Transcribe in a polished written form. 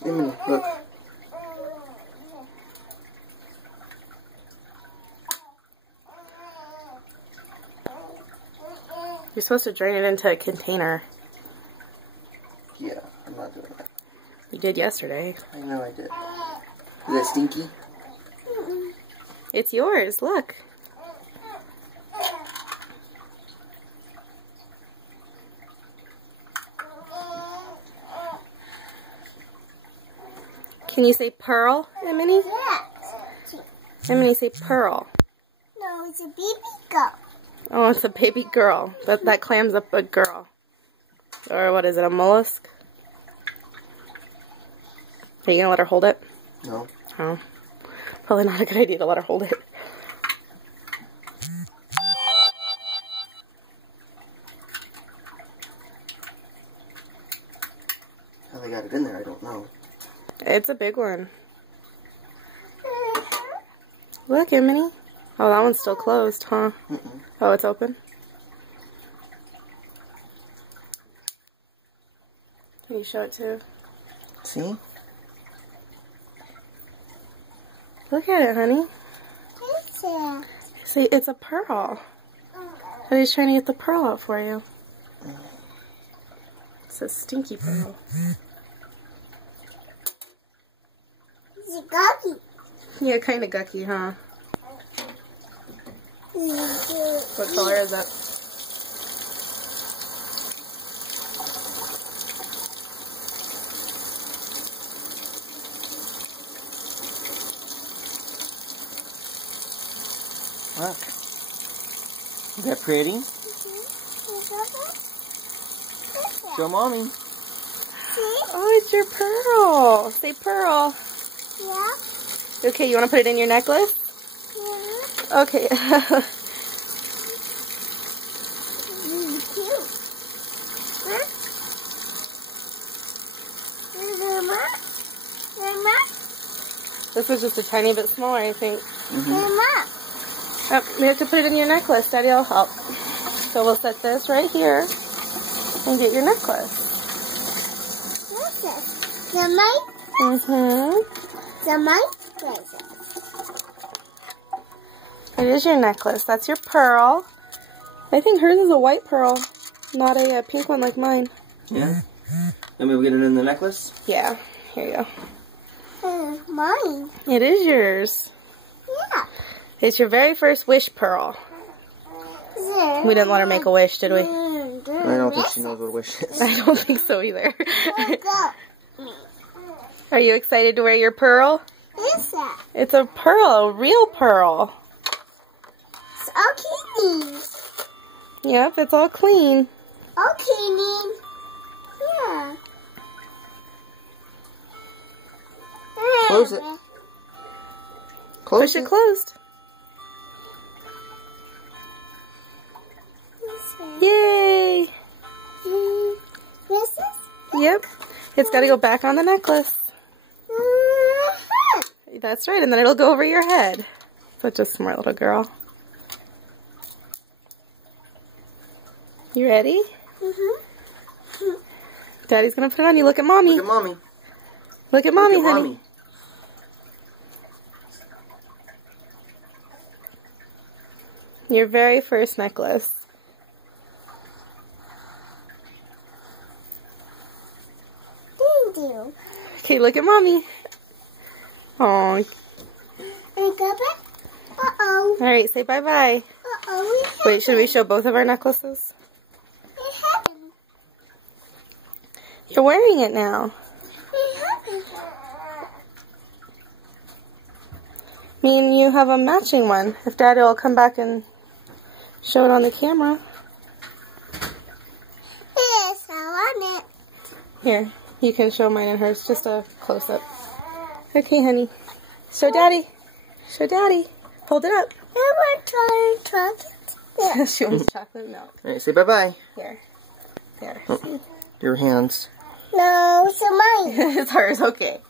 Look. You're supposed to drain it into a container. Yeah, I'm not doing that. You did yesterday. I know I did. Is that stinky? It's yours, look. Can you say pearl, Emily? Emily, say pearl. No, it's a baby girl. Oh, it's a baby girl. That clam's up a girl. Or what is it, a mollusk? Are you going to let her hold it? No. Oh. Probably not a good idea to let her hold it. How they got it in there, I don't know. It's a big one. Look, Emily. Oh, that one's still closed, huh? Oh, it's open? Can you show it too? See? Look at it, honey. What's that? See, it's a pearl. Daddy's trying to get the pearl out for you. It's a stinky pearl. It's a guggy. Yeah, kind of gucky, huh? What color is that? Look. Is that pretty? Show mommy. Oh, it's your pearl. Say pearl. Yeah. Okay, you want to put it in your necklace? Yeah. Okay. Cute. Huh? Mama? Mama? This is just a tiny bit smaller, I think. Mama? Oh, we have to put it in your necklace. Daddy will help. So we'll set this right here and get your necklace. What's this? The mic? The mic present. It is your necklace. That's your pearl. I think hers is a white pearl, not a pink one like mine. Yeah? Let me get it in the necklace? Yeah. Here you go. Mine. It is yours. Yeah. It's your very first wish pearl. We didn't let her make a wish, did we? I don't think she knows what a wish is. I don't think so either. Are you excited to wear your pearl? What is that? It's a pearl, a real pearl. It's all clean. Yep, it's all clean. All cleaning. Yeah. Close it. Close Push it closed. Yay! This is? Yep. It's got to go back on the necklace. That's right, and then it'll go over your head. Such a smart little girl. You ready? Daddy's going to put it on you. Look at Mommy. Look at mommy. Look at Mommy, Look at honey. mommy. Your very first necklace. Thank you. Okay, look at Mommy. Aw. And go back. Uh-oh. Alright, say bye-bye. Uh-oh. Wait, should we show both of our necklaces? It happened. You're wearing it now. It happened. Me and you have a matching one. If Daddy will come back and show it on the camera. Yes, I want it. Here, you can show mine and hers. Just a close-up. Okay, honey. Show Daddy. Show Daddy. Hold it up. I want chocolate. Yeah. She wants chocolate milk. Alright, say bye-bye. Here. There. Oh, your hands. No, it's mine. It's hers. Okay.